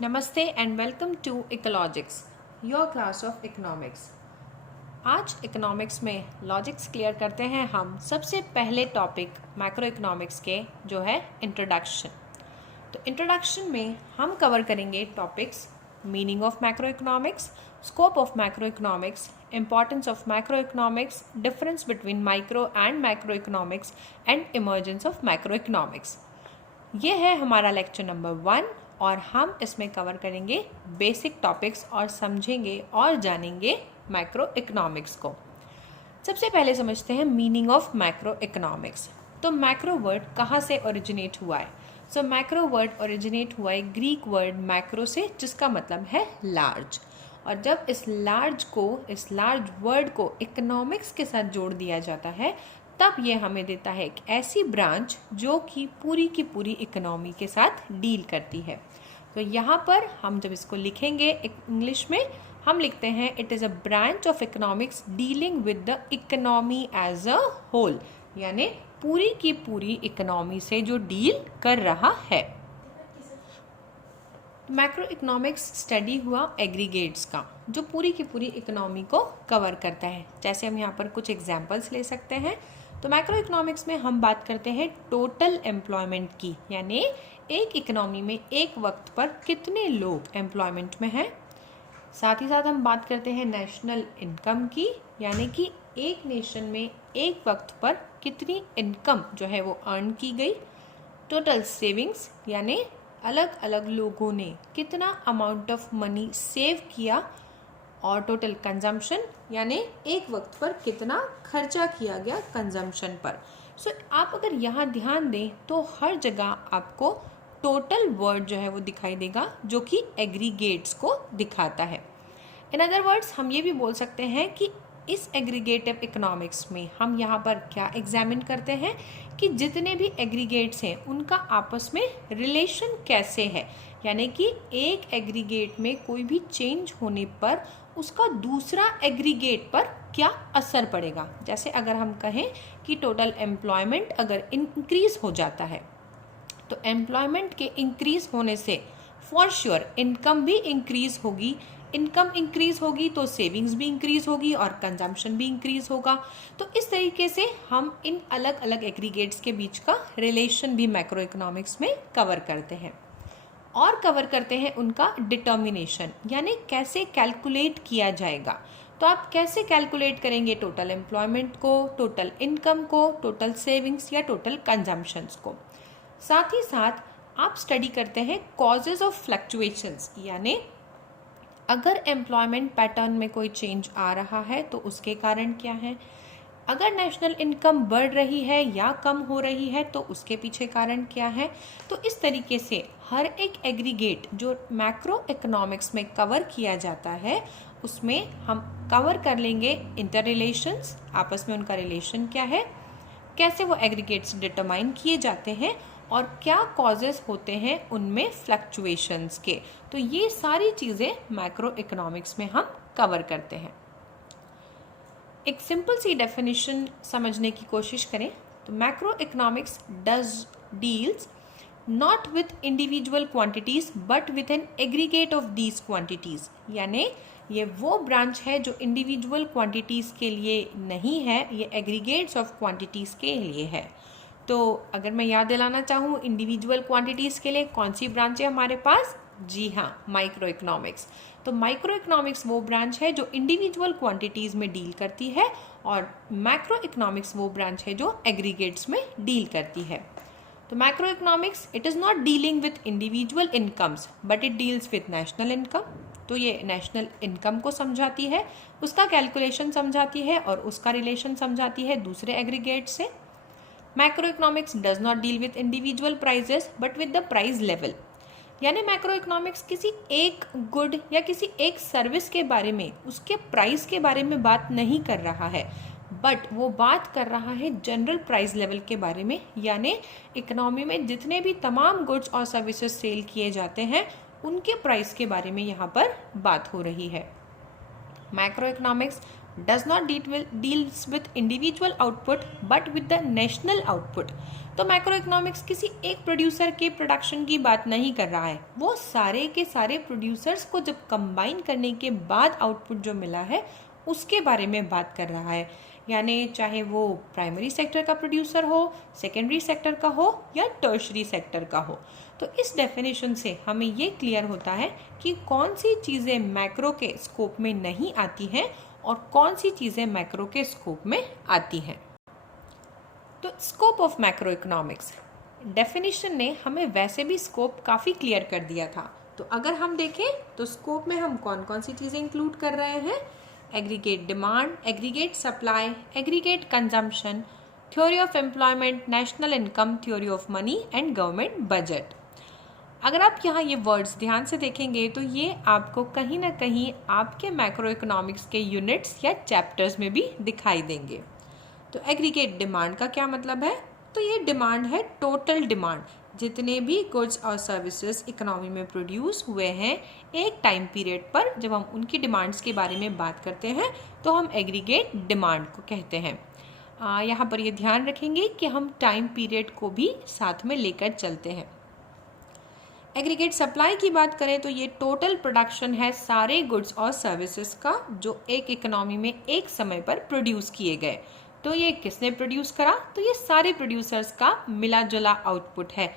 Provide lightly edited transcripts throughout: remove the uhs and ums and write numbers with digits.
नमस्ते and welcome to Ecologics, your class of economics. आज economics में लॉजिक्स क्लियर करते हैं हम। सबसे पहले टॉपिक मैक्रो इकोनॉमिक्स के जो है इंट्रोडक्शन। तो इंट्रोडक्शन में हम कवर करेंगे topics meaning of macro economics, scope of macro economics, importance of macro economics, difference between micro and macro economics and emergence of macro economics. ये है हमारा लेक्चर नंबर 1 और हम इसमें कवर करेंगे बेसिक टॉपिक्स और समझेंगे और जानेंगे मैक्रो इकोनॉमिक्स को। सबसे पहले समझते हैं मीनिंग ऑफ मैक्रो इकोनॉमिक्स। तो मैक्रो वर्ड कहाँ से ओरिजिनेट हुआ है? सो मैक्रो वर्ड ओरिजिनेट हुआ है ग्रीक वर्ड मैक्रो से, जिसका मतलब है लार्ज। और जब इस लार्ज वर्ड को इकोनॉमिक्स के साथ जोड़ दिया जाता है, तब ये हमें देता है एक ऐसी ब्रांच जो कि पूरी की पूरी इकोनॉमी के साथ डील करती है। तो यहाँ पर हम जब इसको लिखेंगे इंग्लिश में, हम लिखते हैं it is a branch of economics dealing with the economy as a whole, यानी पूरी की पूरी इकोनॉमी से जो डील कर रहा है। मैक्रो इकोनॉमिक्स स्टडी हुआ एग्रीगेट्स का, जो पूरी की पूरी इकोनॉमी को कवर करता है। जैसे हम यहाँ पर कुछ एग्जांपल्स ले सकते हैं। तो मैक्रो इकोनॉमिक्स में हम बात करते हैं टोटल एम्प्लॉयमेंट की, यानी एक इकोनॉमी में एक वक्त पर कितने लोग एम्प्लॉयमेंट में हैं। साथ ही साथ हम बात करते हैं नेशनल इनकम की, यानी कि एक नेशन में एक वक्त पर कितनी इनकम जो है वो अर्न की गई। टोटल सेविंग्स, यानी अलग अलग लोगों ने कितना अमाउंट ऑफ मनी सेव किया। और टोटल कंजम्पशन, यानी एक वक्त पर कितना खर्चा किया गया कंजम्पशन पर। सो आप अगर यहाँ ध्यान दें तो हर जगह आपको टोटल वर्ड जो है वो दिखाई देगा, जो कि एग्रीगेट्स को दिखाता है। इन अदर वर्ड्स हम ये भी बोल सकते हैं कि इस एग्रीगेटिव इकोनॉमिक्स में हम यहाँ पर क्या एग्जामिन करते हैं कि जितने भी एग्रीगेट्स हैं उनका आपस में रिलेशन कैसे है, यानी कि एक एग्रीगेट में कोई भी चेंज होने पर उसका दूसरा एग्रीगेट पर क्या असर पड़ेगा। जैसे अगर हम कहें कि टोटल एम्प्लॉयमेंट अगर इंक्रीज हो जाता है, तो एम्प्लॉयमेंट के इंक्रीज होने से फॉर श्योर इनकम भी इंक्रीज होगी। इनकम इंक्रीज होगी तो सेविंग्स भी इंक्रीज होगी और कंजम्पशन भी इंक्रीज होगा। तो इस तरीके से हम इन अलग अलग एग्रीगेट्स के बीच का रिलेशन भी मैक्रो इकोनॉमिक्स में कवर करते हैं। और कवर करते हैं उनका डिटर्मिनेशन, यानी कैसे कैलकुलेट किया जाएगा। तो आप कैसे कैलकुलेट करेंगे टोटल एम्प्लॉयमेंट को, टोटल इनकम को, टोटल सेविंग्स या टोटल कंजम्पशंस को। साथ ही साथ आप स्टडी करते हैं कॉजेज ऑफ फ्लक्चुएशंस, यानी अगर एम्प्लॉयमेंट पैटर्न में कोई चेंज आ रहा है तो उसके कारण क्या है। अगर नेशनल इनकम बढ़ रही है या कम हो रही है तो उसके पीछे कारण क्या है। तो इस तरीके से हर एक एग्रीगेट जो मैक्रो इकोनॉमिक्स में कवर किया जाता है, उसमें हम कवर कर लेंगे इंटर रिलेशंस, आपस में उनका रिलेशन क्या है, कैसे वो एग्रीगेट्स डिटरमाइन किए जाते हैं और क्या कॉजेस होते हैं उनमें फ्लक्चुएशंस के। तो ये सारी चीज़ें मैक्रो इकोनॉमिक्स में हम कवर करते हैं। एक सिंपल सी डेफिनेशन समझने की कोशिश करें तो macro economics deals not with individual quantities but with an aggregate of these quantities, यानी ये वो ब्रांच है जो इंडिविजुअल क्वांटिटीज के लिए नहीं है, ये एग्रीगेट्स ऑफ क्वांटिटीज के लिए है। तो अगर मैं याद दिलाना चाहूँ इंडिविजुअल क्वांटिटीज के लिए कौन सी ब्रांच है हमारे पास? जी हाँ, माइक्रो इकोनॉमिक्स। तो माइक्रो इकोनॉमिक्स वो ब्रांच है जो इंडिविजुअल क्वांटिटीज में डील करती है और मैक्रो इकोनॉमिक्स वो ब्रांच है जो एग्रीगेट्स में डील करती है। तो macro economics it is not dealing with individual incomes but it deals with national income. तो ये नेशनल इनकम को समझाती है, उसका कैलकुलेशन समझाती है और उसका रिलेशन समझाती है दूसरे एग्रीगेट से। Macroeconomics does not deal with individual prices but with the price level, यानी मैक्रो इकोनॉमिक्स किसी एक गुड या किसी एक सर्विस के बारे में, उसके प्राइस के बारे में बात नहीं कर रहा है, बट वो बात कर रहा है जनरल प्राइस लेवल के बारे में, यानी इकोनॉमी में जितने भी तमाम गुड्स और सर्विसेज सेल किए जाते हैं उनके प्राइस के बारे में यहाँ पर बात हो रही है। Macro economics does not deals with individual output but with the national output। तो मैक्रो इकोनॉमिक्स किसी एक प्रोड्यूसर के प्रोडक्शन की बात नहीं कर रहा है, वो सारे के सारे प्रोड्यूसर्स को जब कंबाइन करने के बाद आउटपुट जो मिला है उसके बारे में बात कर रहा है। यानी चाहे वो प्राइमरी सेक्टर का प्रोड्यूसर हो, सेकेंडरी सेक्टर का हो या टर्शरी सेक्टर का हो। तो इस डेफिनेशन से हमें ये क्लियर होता है कि कौन सी चीज़ें मैक्रो के स्कोप में नहीं आती हैं और कौन सी चीज़ें मैक्रो के स्कोप में आती हैं। तो scope of macro economics definition ने हमें वैसे भी स्कोप काफ़ी क्लियर कर दिया था। तो अगर हम देखें तो स्कोप में हम कौन कौन सी चीज़ें इंक्लूड कर रहे हैं, aggregate demand, aggregate supply, aggregate consumption, theory of employment, national income, theory of money and government budget. अगर आप यहाँ ये वर्ड्स ध्यान से देखेंगे तो ये आपको कहीं ना कहीं आपके मैक्रो इकोनॉमिक्स के यूनिट्स या चैप्टर्स में भी दिखाई देंगे। तो एग्रीगेट डिमांड का क्या मतलब है, तो ये डिमांड है टोटल डिमांड, जितने भी गुड्स और सर्विसेज इकोनॉमी में प्रोड्यूस हुए हैं एक टाइम पीरियड पर। जब हम उनकी डिमांड्स के बारे में बात करते हैं तो हम एग्रीगेट डिमांड को कहते हैं। यहाँ पर ये ध्यान रखेंगे कि हम टाइम पीरियड को भी साथ में लेकर चलते हैं। एग्रीगेट सप्लाई की बात करें तो ये टोटल प्रोडक्शन है सारे गुड्स और सर्विसेज का जो एक इकोनॉमी में एक समय पर प्रोड्यूस किए गए। तो ये किसने प्रोड्यूस करा, तो ये सारे प्रोड्यूसर्स का मिला जुला आउटपुट है,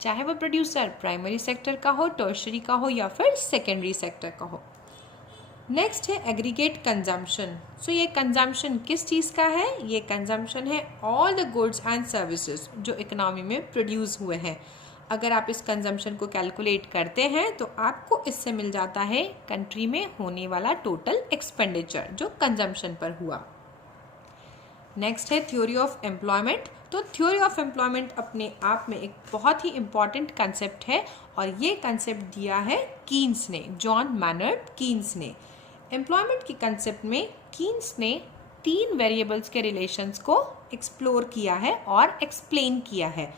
चाहे वो प्रोड्यूसर प्राइमरी सेक्टर का हो, टर्शरी का हो या फिर सेकेंडरी सेक्टर का हो। नेक्स्ट है एग्रीगेट कंजम्पशन। सो ये कंजम्पशन किस चीज़ का है, ये कंजम्पशन है all the goods and services जो इकोनॉमी में प्रोड्यूस हुए हैं। अगर आप इस कंजम्पशन को कैलकुलेट करते हैं तो आपको इससे मिल जाता है कंट्री में होने वाला टोटल एक्सपेंडिचर जो कंजम्पशन पर हुआ। नेक्स्ट है थ्योरी ऑफ एम्प्लॉयमेंट। तो थ्योरी ऑफ एम्प्लॉयमेंट अपने आप में एक बहुत ही इम्पॉर्टेंट कंसेप्ट है और ये कंसेप्ट दिया है कीन्स ने, जॉन मैनर्ड कीन्स ने। एम्प्लॉयमेंट की कंसेप्ट में कीन्स ने 3 वेरिएबल्स के रिलेशंस को एक्सप्लोर किया है और एक्सप्लेन किया है।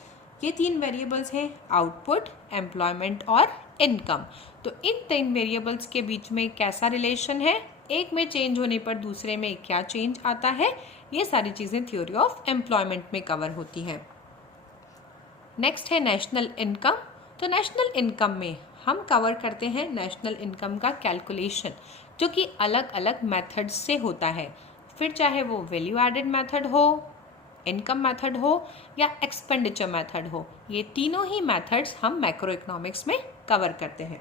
ये 3 वेरिएबल्स हैं आउटपुट, एम्प्लॉयमेंट और इनकम। तो इन 3 वेरिएबल्स के बीच में कैसा रिलेशन है, एक में चेंज होने पर दूसरे में क्या चेंज आता है, ये सारी चीज़ें थ्योरी ऑफ एम्प्लॉयमेंट में कवर होती हैं। नेक्स्ट है नेशनल इनकम। तो नेशनल इनकम में हम कवर करते हैं नेशनल इनकम का कैलकुलेशन जो कि अलग अलग मेथड्स से होता है, फिर चाहे वो वैल्यू एडेड मेथड हो, इनकम मेथड हो या एक्सपेंडिचर मेथड हो, ये तीनों ही मेथड्स हम मैक्रो इकोनॉमिक्स में कवर करते हैं।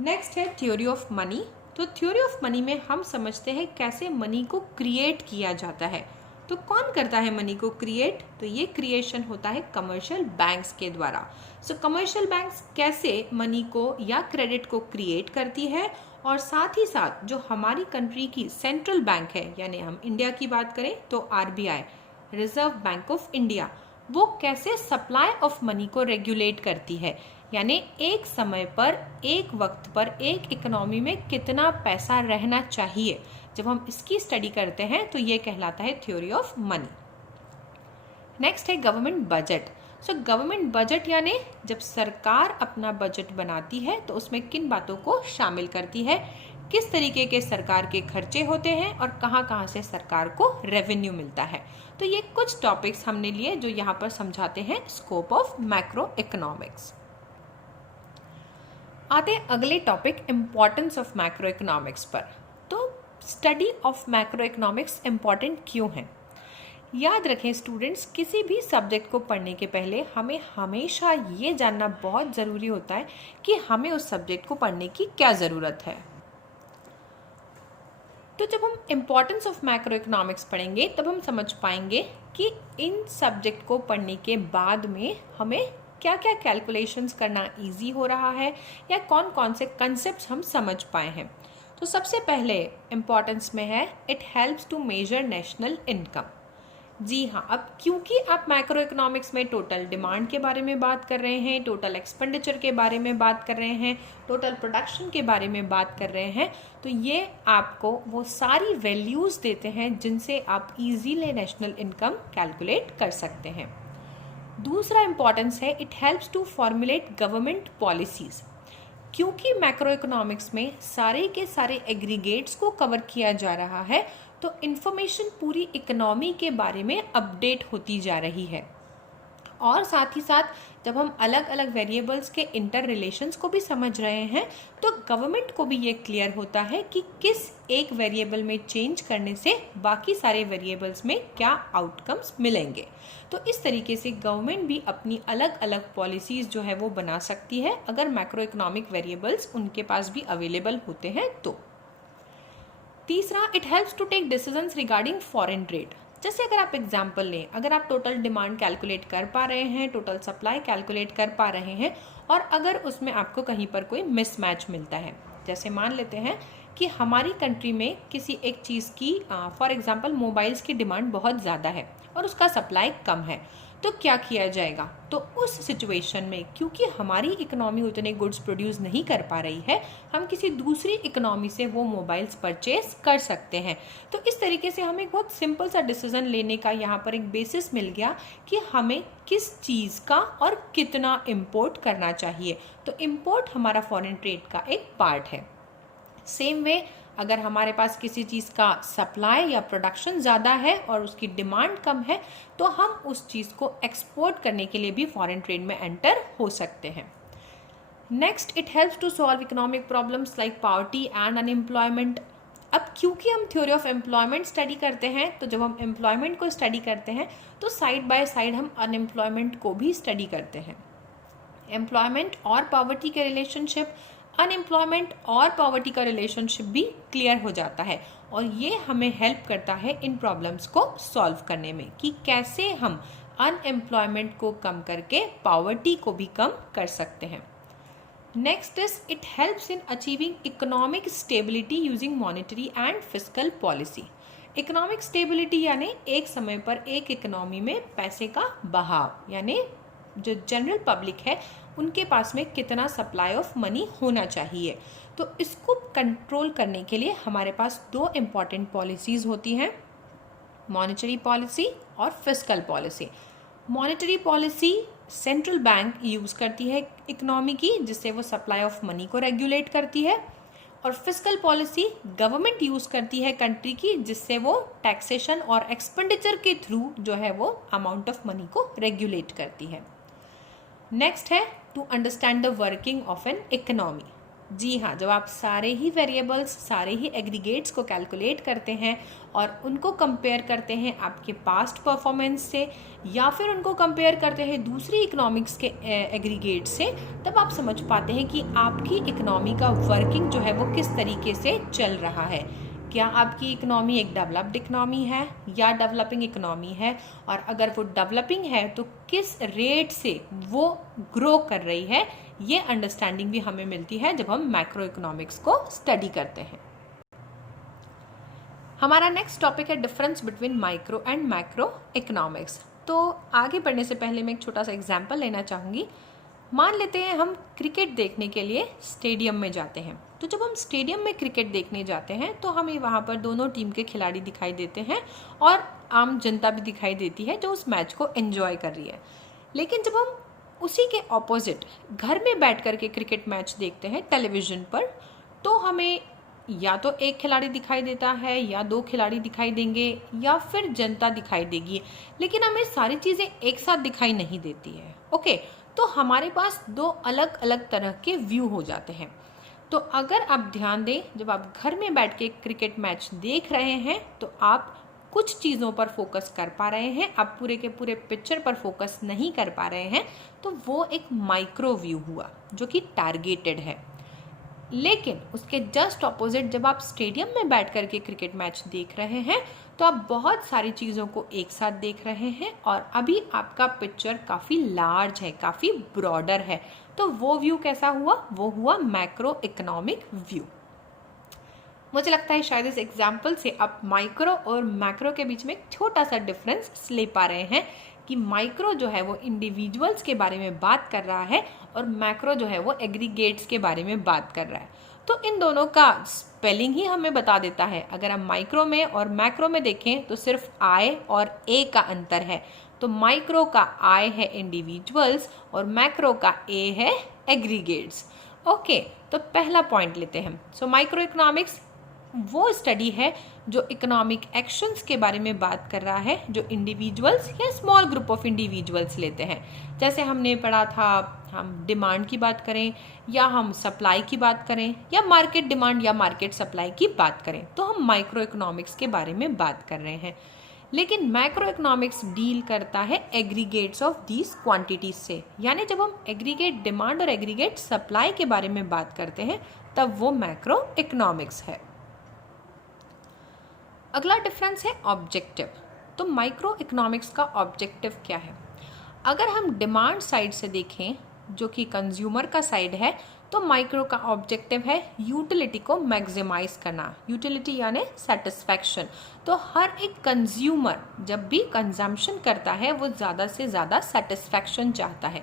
नेक्स्ट है थ्योरी ऑफ मनी। तो थ्योरी ऑफ मनी में हम समझते हैं कैसे मनी को क्रिएट किया जाता है। तो कौन करता है मनी को क्रिएट, तो ये क्रिएशन होता है कमर्शियल बैंक्स के द्वारा। सो कमर्शियल बैंक्स कैसे मनी को या क्रेडिट को क्रिएट करती है और साथ ही साथ जो हमारी कंट्री की सेंट्रल बैंक है, यानी हम इंडिया की बात करें तो RBI, reserve bank of India, वो कैसे सप्लाई ऑफ मनी को रेगुलेट करती है, यानी एक समय पर एक वक्त पर एक इकोनॉमी में कितना पैसा रहना चाहिए। जब हम इसकी स्टडी करते हैं तो ये कहलाता है थ्योरी ऑफ मनी। नेक्स्ट है government budget. So government budget यानी जब सरकार अपना बजट बनाती है तो उसमें किन बातों को शामिल करती है, किस तरीके के सरकार के खर्चे होते हैं और कहाँ कहाँ से सरकार को रेवेन्यू मिलता है। तो ये कुछ टॉपिक्स हमने लिए जो यहाँ पर समझाते हैं स्कोप ऑफ मैक्रो इकोनॉमिक्स। आते अगले topic importance of macro economics पर। तो study of macro economics important क्यों है, याद रखें स्टूडेंट्स, किसी भी सब्जेक्ट को पढ़ने के पहले हमें हमेशा ये जानना बहुत ज़रूरी होता है कि हमें उस सब्जेक्ट को पढ़ने की क्या ज़रूरत है। तो जब हम इम्पॉर्टेंस ऑफ मैक्रो इकोनॉमिक्स पढ़ेंगे तब हम समझ पाएंगे कि इन सब्जेक्ट को पढ़ने के बाद में हमें क्या क्या कैलकुलेशंस करना इजी हो रहा है या कौन कौन से कंसेप्ट्स हम समझ पाए हैं। तो सबसे पहले इम्पॉर्टेंस में है it helps to measure national income. जी हाँ, अब क्योंकि आप मैक्रो इकोनॉमिक्स में टोटल डिमांड के बारे में बात कर रहे हैं, टोटल एक्सपेंडिचर के बारे में बात कर रहे हैं, टोटल प्रोडक्शन के बारे में बात कर रहे हैं, तो ये आपको वो सारी वैल्यूज़ देते हैं जिनसे आप इजीली नेशनल इनकम कैलकुलेट कर सकते हैं। दूसरा इम्पॉर्टेंस है it helps to formulate government policies. क्योंकि मैक्रो इकोनॉमिक्स में सारे के सारे एग्रीगेट्स को कवर किया जा रहा है तो इन्फॉर्मेशन पूरी इकोनॉमी के बारे में अपडेट होती जा रही है। और साथ ही साथ जब हम अलग अलग वेरिएबल्स के इंटर रिलेशंस को भी समझ रहे हैं तो गवर्नमेंट को भी ये क्लियर होता है कि किस एक वेरिएबल में चेंज करने से बाकी सारे वेरिएबल्स में क्या आउटकम्स मिलेंगे। तो इस तरीके से गवर्नमेंट भी अपनी अलग अलग पॉलिसीज जो है वो बना सकती है अगर मैक्रो इकोनॉमिक वेरिएबल्स उनके पास भी अवेलेबल होते हैं तो। तीसरा, it helps to take decisions regarding foreign trade. जैसे अगर आप एग्जाम्पल लें, अगर आप टोटल डिमांड कैलकुलेट कर पा रहे हैं, टोटल सप्लाई कैलकुलेट कर पा रहे हैं और अगर उसमें आपको कहीं पर कोई मिसमैच मिलता है, जैसे मान लेते हैं कि हमारी कंट्री में किसी एक चीज़ की फॉर एग्जांपल मोबाइल्स की डिमांड बहुत ज़्यादा है और उसका सप्लाई कम है, तो क्या किया जाएगा। तो उस सिचुएशन में क्योंकि हमारी इकोनॉमी उतने गुड्स प्रोड्यूस नहीं कर पा रही है, हम किसी दूसरी इकोनॉमी से वो मोबाइल्स परचेज कर सकते हैं। तो इस तरीके से हमें बहुत सिंपल सा डिसीजन लेने का यहाँ पर एक बेसिस मिल गया कि हमें किस चीज़ का और कितना इम्पोर्ट करना चाहिए। तो इम्पोर्ट हमारा फॉरेन ट्रेड का एक पार्ट है। सेम वे अगर हमारे पास किसी चीज़ का सप्लाई या प्रोडक्शन ज़्यादा है और उसकी डिमांड कम है तो हम उस चीज़ को एक्सपोर्ट करने के लिए भी फॉरेन ट्रेड में एंटर हो सकते हैं। Next, it helps to solve economic problems like poverty and unemployment. अब क्योंकि हम थ्योरी ऑफ एम्प्लॉयमेंट स्टडी करते हैं तो जब हम एम्प्लॉयमेंट को स्टडी करते हैं तो साइड बाय साइड हम अनएम्प्लॉयमेंट को भी स्टडी करते हैं। एम्प्लॉयमेंट और पॉवर्टी के रिलेशनशिप, अनएम्प्लॉयमेंट और पॉवर्टी का रिलेशनशिप भी क्लियर हो जाता है और ये हमें हेल्प करता है इन प्रॉब्लम्स को सॉल्व करने में कि कैसे हम अनएम्प्लॉयमेंट को कम करके पॉवर्टी को भी कम कर सकते हैं। Next is it helps in achieving economic stability using monetary and fiscal policy. Economic stability यानी एक समय पर एक इकोनॉमी में पैसे का बहाव, यानी जो जनरल पब्लिक है उनके पास में कितना सप्लाई ऑफ मनी होना चाहिए। तो इसको कंट्रोल करने के लिए हमारे पास दो इम्पॉर्टेंट पॉलिसीज़ होती हैं, मॉनेटरी पॉलिसी और fiscal policy. Monetary policy central bank use करती है इकोनॉमी की, जिससे वो सप्लाई ऑफ मनी को रेगुलेट करती है, और फिस्कल पॉलिसी गवर्नमेंट यूज़ करती है कंट्री की, जिससे वो टैक्सेशन और एक्सपेंडिचर के थ्रू जो है वो अमाउंट ऑफ मनी को रेगुलेट करती है। नेक्स्ट है to understand the working of an economy. जी हाँ, जब आप सारे ही वेरिएबल्स, सारे ही एग्रीगेट्स को कैलकुलेट करते हैं और उनको कंपेयर करते हैं आपके पास्ट परफॉर्मेंस से या फिर उनको कंपेयर करते हैं दूसरी इकोनॉमिक्स के एग्रीगेट से, तब आप समझ पाते हैं कि आपकी इकोनॉमी का वर्किंग जो है वो किस तरीके से चल रहा है। क्या आपकी इकोनॉमी एक डेवलप्ड इकोनॉमी है या डेवलपिंग इकोनॉमी है, और अगर वो डेवलपिंग है तो किस रेट से वो ग्रो कर रही है। ये अंडरस्टैंडिंग भी हमें मिलती है जब हम मैक्रो इकोनॉमिक्स को स्टडी करते हैं। हमारा नेक्स्ट टॉपिक है difference between micro and macro economics. तो आगे बढ़ने से पहले मैं एक छोटा सा एग्जाम्पल लेना चाहूँगी। मान लेते हैं हम क्रिकेट देखने के लिए स्टेडियम में जाते हैं। तो जब हम स्टेडियम में क्रिकेट देखने जाते हैं तो हमें वहाँ पर दोनों टीम के खिलाड़ी दिखाई देते हैं और आम जनता भी दिखाई देती है जो उस मैच को एंजॉय कर रही है। लेकिन जब हम उसी के ऑपोजिट घर में बैठ कर के क्रिकेट मैच देखते हैं टेलीविज़न पर, तो हमें या तो एक खिलाड़ी दिखाई देता है या दो खिलाड़ी दिखाई देंगे या फिर जनता दिखाई देगी, लेकिन हमें सारी चीज़ें एक साथ दिखाई नहीं देती है। ओके, तो हमारे पास दो अलग अलग तरह के व्यू हो जाते हैं। तो अगर आप ध्यान दें, जब आप घर में बैठ के क्रिकेट मैच देख रहे हैं तो आप कुछ चीज़ों पर फोकस कर पा रहे हैं, आप पूरे के पूरे पिक्चर पर फोकस नहीं कर पा रहे हैं, तो वो एक माइक्रो व्यू हुआ जो कि टारगेटेड है। लेकिन उसके जस्ट ऑपोजिट जब आप स्टेडियम में बैठ कर के क्रिकेट मैच देख रहे हैं तो आप बहुत सारी चीज़ों को एक साथ देख रहे हैं और अभी आपका पिक्चर काफ़ी लार्ज है, काफ़ी ब्रॉडर है। तो वो व्यू कैसा हुआ? वो हुआ मैक्रो इकोनॉमिक व्यू। मुझे लगता है शायद इस एग्जाम्पल से आप माइक्रो और मैक्रो के बीच में एक छोटा सा डिफरेंस ले पा रहे हैं कि माइक्रो जो है वो इंडिविजुअल्स के बारे में बात कर रहा है और मैक्रो जो है वो एग्रीगेट्स के बारे में बात कर रहा है। तो इन दोनों का स्पेलिंग ही हमें बता देता है। अगर हम माइक्रो में और मैक्रो में देखें तो सिर्फ आई और ए का अंतर है। तो माइक्रो का आई है इंडिविजुअल्स और मैक्रो का ए है एग्रीगेट्स। ओके, तो पहला पॉइंट लेते हैं। सो माइक्रो इकोनॉमिक्स वो स्टडी है जो इकोनॉमिक एक्शंस के बारे में बात कर रहा है जो इंडिविजुअल्स या स्मॉल ग्रुप ऑफ इंडिविजुअल्स लेते हैं। जैसे हमने पढ़ा था, हम डिमांड की बात करें या हम सप्लाई की बात करें या मार्केट डिमांड या मार्केट सप्लाई की बात करें, तो हम माइक्रो इकोनॉमिक्स के बारे में बात कर रहे हैं। लेकिन मैक्रो इकोनॉमिक्स डील करता है एग्रीगेट्स ऑफ दीज क्वांटिटीज से, यानी जब हम एग्रीगेट डिमांड और एग्रीगेट सप्लाई के बारे में बात करते हैं तब वो मैक्रो इकोनॉमिक्स है। अगला डिफरेंस है ऑब्जेक्टिव। तो माइक्रो इकोनॉमिक्स का ऑब्जेक्टिव क्या है? अगर हम डिमांड साइड से देखें जो कि कंज्यूमर का साइड है, तो माइक्रो का ऑब्जेक्टिव है यूटिलिटी को मैक्सिमाइज करना। यूटिलिटी यानी सेटिस्फैक्शन। तो हर एक कंज्यूमर जब भी कंजम्पशन करता है वो ज़्यादा से ज़्यादा सेटिस्फैक्शन चाहता है।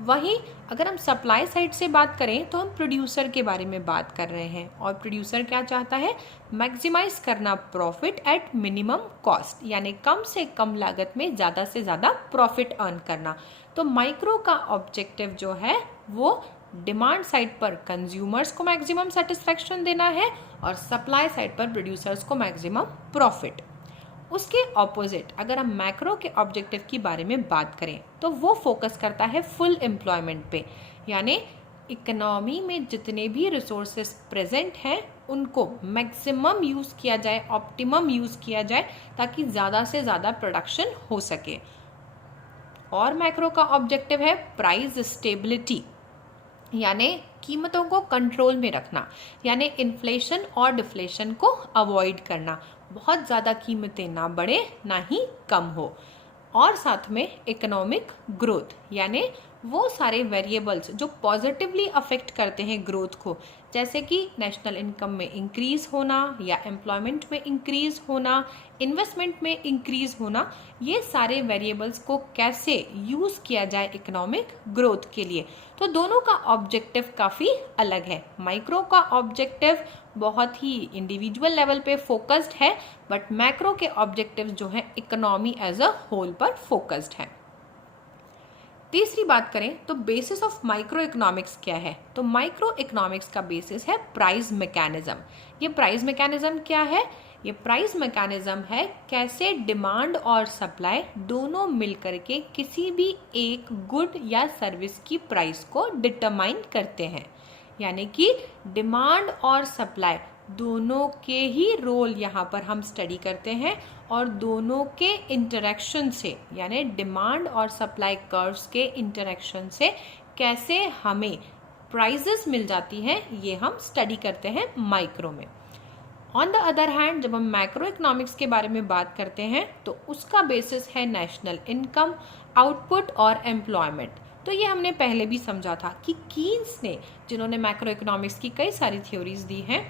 वहीं अगर हम सप्लाई साइड से बात करें तो हम प्रोड्यूसर के बारे में बात कर रहे हैं, और प्रोड्यूसर क्या चाहता है? मैक्सिमाइज करना प्रॉफिट एट मिनिमम कॉस्ट, यानी कम से कम लागत में ज़्यादा से ज़्यादा प्रॉफिट अर्न करना। तो माइक्रो का ऑब्जेक्टिव जो है वो डिमांड साइड पर कंज्यूमर्स को मैक्सिमम सेटिस्फैक्शन देना है और सप्लाई साइड पर प्रोड्यूसर्स को मैक्सिमम प्रॉफिट। उसके ऑपोजिट अगर हम मैक्रो के ऑब्जेक्टिव की बारे में बात करें तो वो फोकस करता है फुल एम्प्लॉयमेंट पे, यानी इकोनॉमी में जितने भी रिसोर्सेस प्रेजेंट हैं उनको मैक्सिमम यूज़ किया जाए, ऑप्टिमम यूज़ किया जाए ताकि ज़्यादा से ज़्यादा प्रोडक्शन हो सके। और मैक्रो का ऑब्जेक्टिव है प्राइस स्टेबिलिटी, यानी कीमतों को कंट्रोल में रखना, यानी इन्फ्लेशन और डिफ्लेशन को अवॉइड करना, बहुत ज़्यादा कीमतें ना बढ़े ना ही कम हो। और साथ में इकोनॉमिक ग्रोथ, यानी वो सारे वेरिएबल्स जो पॉजिटिवली अफेक्ट करते हैं ग्रोथ को, जैसे कि नेशनल इनकम में इंक्रीज होना या एम्प्लॉयमेंट में इंक्रीज होना, इन्वेस्टमेंट में इंक्रीज होना, ये सारे वेरिएबल्स को कैसे यूज़ किया जाए इकोनॉमिक ग्रोथ के लिए। तो दोनों का ऑब्जेक्टिव काफ़ी अलग है। माइक्रो का ऑब्जेक्टिव बहुत ही इंडिविजुअल लेवल पे फोकस्ड है, बट मैक्रो के ऑब्जेक्टिव जो है इकोनॉमी एज अ होल पर फोकस्ड है। तीसरी बात करें तो बेसिस ऑफ माइक्रो इकोनॉमिक्स क्या है? तो माइक्रो इकोनॉमिक्स का बेसिस है प्राइस मैकेनिज्म। ये प्राइस मैकेनिज्म क्या है? ये प्राइस मैकेनिज्म है कैसे डिमांड और सप्लाई दोनों मिलकर के किसी भी एक गुड या सर्विस की प्राइस को डिटरमाइन करते हैं, यानी कि डिमांड और सप्लाई दोनों के ही रोल यहाँ पर हम स्टडी करते हैं, और दोनों के इंटरेक्शन से, यानी डिमांड और सप्लाई कर्व्स के इंटरेक्शन से कैसे हमें प्राइजेस मिल जाती हैं, ये हम स्टडी करते हैं माइक्रो में। ऑन द अदर हैंड जब हम मैक्रो इकोनॉमिक्स के बारे में बात करते हैं तो उसका बेसिस है नेशनल इनकम, आउटपुट और एम्प्लॉयमेंट। तो ये हमने पहले भी समझा था कि कीन्स ने, जिन्होंने मैक्रो इकोनॉमिक्स की कई सारी थ्योरीज दी हैं,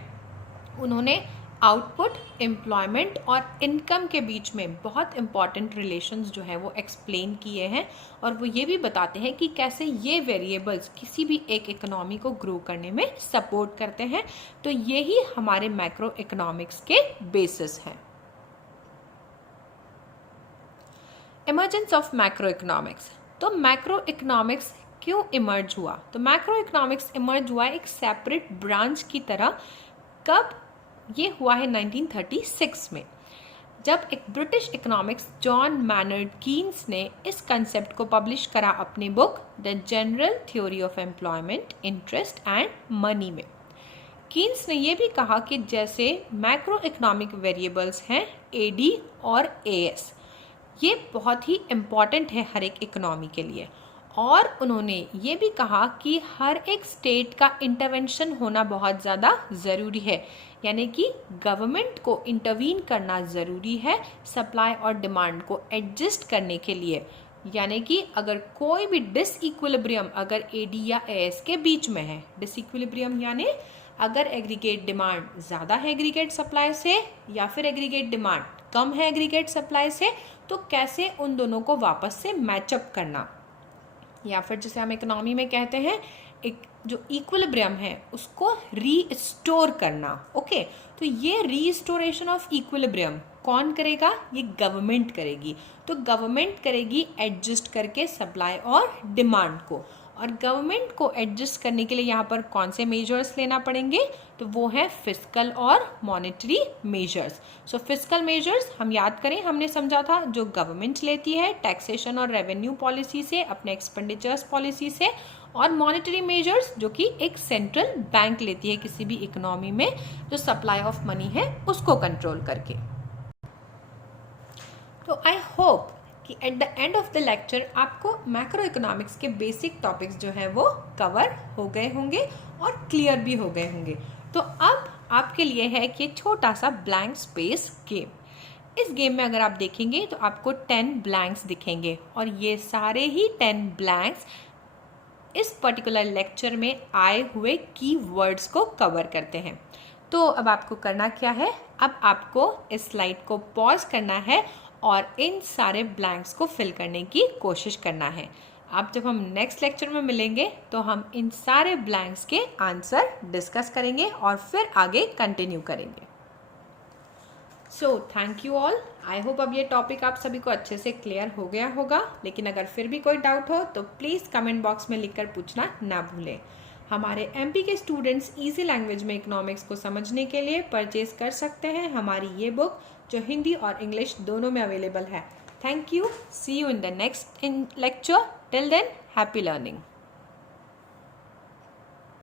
उन्होंने आउटपुट, एम्प्लॉयमेंट और इनकम के बीच में बहुत इंपॉर्टेंट रिलेशंस जो है वो एक्सप्लेन किए हैं, और वो ये भी बताते हैं कि कैसे ये वेरिएबल्स किसी भी एक इकोनॉमी को ग्रो करने में सपोर्ट करते हैं। तो यही हमारे मैक्रो इकोनॉमिक्स के बेसिस हैं। Emergence of macro economics. तो मैक्रो इकोनॉमिक्स क्यों इमर्ज हुआ? तो मैक्रो इकोनॉमिक्स इमर्ज हुआ एक सेपरेट ब्रांच की तरह। कब ये हुआ है? 1936 में, जब एक British economics John mannered Keynes ने इस कंसेप्ट को पब्लिश करा अपनी book the general theory of employment, interest and money में। कीन्स ने यह भी कहा कि जैसे मैक्रो इकोनॉमिक वेरिएबल्स हैं एडी और एएस, ये बहुत ही इम्पॉर्टेंट है हर एक इकोनॉमी के लिए, और उन्होंने ये भी कहा कि हर एक स्टेट का इंटरवेंशन होना बहुत ज़्यादा ज़रूरी है, यानी कि गवर्नमेंट को इंटरवीन करना ज़रूरी है सप्लाई और डिमांड को एडजस्ट करने के लिए। यानी कि अगर कोई भी डिसइक्विलिब्रियम अगर एडी या एएस के बीच में है, डिसइक्विलिब्रियम यानी अगर एग्रीगेट डिमांड ज़्यादा है एग्रीगेट सप्लाई से या फिर एग्रीगेट डिमांड कम है एग्रीगेट सप्लाई से, तो कैसे उन दोनों को वापस से मैचअप करना, या फिर जैसे हम इकोनॉमी में कहते हैं एक जो इक्विलिब्रियम है उसको रीस्टोर करना। ओके, तो ये रीस्टोरेशन ऑफ इक्विलिब्रियम कौन करेगा? ये गवर्नमेंट करेगी। तो गवर्नमेंट करेगी एडजस्ट करके सप्लाई और डिमांड को, और गवर्नमेंट को एडजस्ट करने के लिए यहाँ पर कौन से मेजर्स लेना पड़ेंगे, तो वो है फिस्कल और मॉनेटरी मेजर्स। सो फिस्कल मेजर्स हम याद करें, हमने समझा था जो गवर्नमेंट लेती है टैक्सेशन और रेवेन्यू पॉलिसी से, अपने एक्सपेंडिचर्स पॉलिसी से, और मॉनेटरी मेजर्स जो कि एक सेंट्रल बैंक लेती है किसी भी इकोनॉमी में जो सप्लाई ऑफ मनी है उसको कंट्रोल करके। तो आई होप कि at the end of the lecture आपको मैक्रो इकोनॉमिक्स के बेसिक टॉपिक्स जो है वो कवर हो गए होंगे और क्लियर भी हो गए होंगे। तो अब आपके लिए है कि छोटा सा ब्लैंक स्पेस गेम। इस गेम में अगर आप देखेंगे तो आपको 10 ब्लैंक्स दिखेंगे और ये सारे ही 10 ब्लैंक्स इस पर्टिकुलर लेक्चर में आए हुए कीवर्ड्स को कवर करते हैं। तो अब आपको करना क्या है, अब आपको इस स्लाइड को पॉज करना है और इन सारे ब्लैंक्स को फिल करने की कोशिश करना है। अब जब हम नेक्स्ट लेक्चर में मिलेंगे तो हम इन सारे ब्लैंक्स के आंसर डिस्कस करेंगे और फिर आगे कंटिन्यू करेंगे। So thank you all. I hope अब ये टॉपिक आप सभी को अच्छे से क्लियर हो गया होगा, लेकिन अगर फिर भी कोई डाउट हो तो प्लीज़ कमेंट बॉक्स में लिखकर पूछना ना भूलें। हमारे एमपी के स्टूडेंट्स इजी लैंग्वेज में इकोनॉमिक्स को समझने के लिए परचेज कर सकते हैं हमारी ये बुक जो हिंदी और इंग्लिश दोनों में अवेलेबल है। Thank you, see you in the next lecture. Till then, happy learning.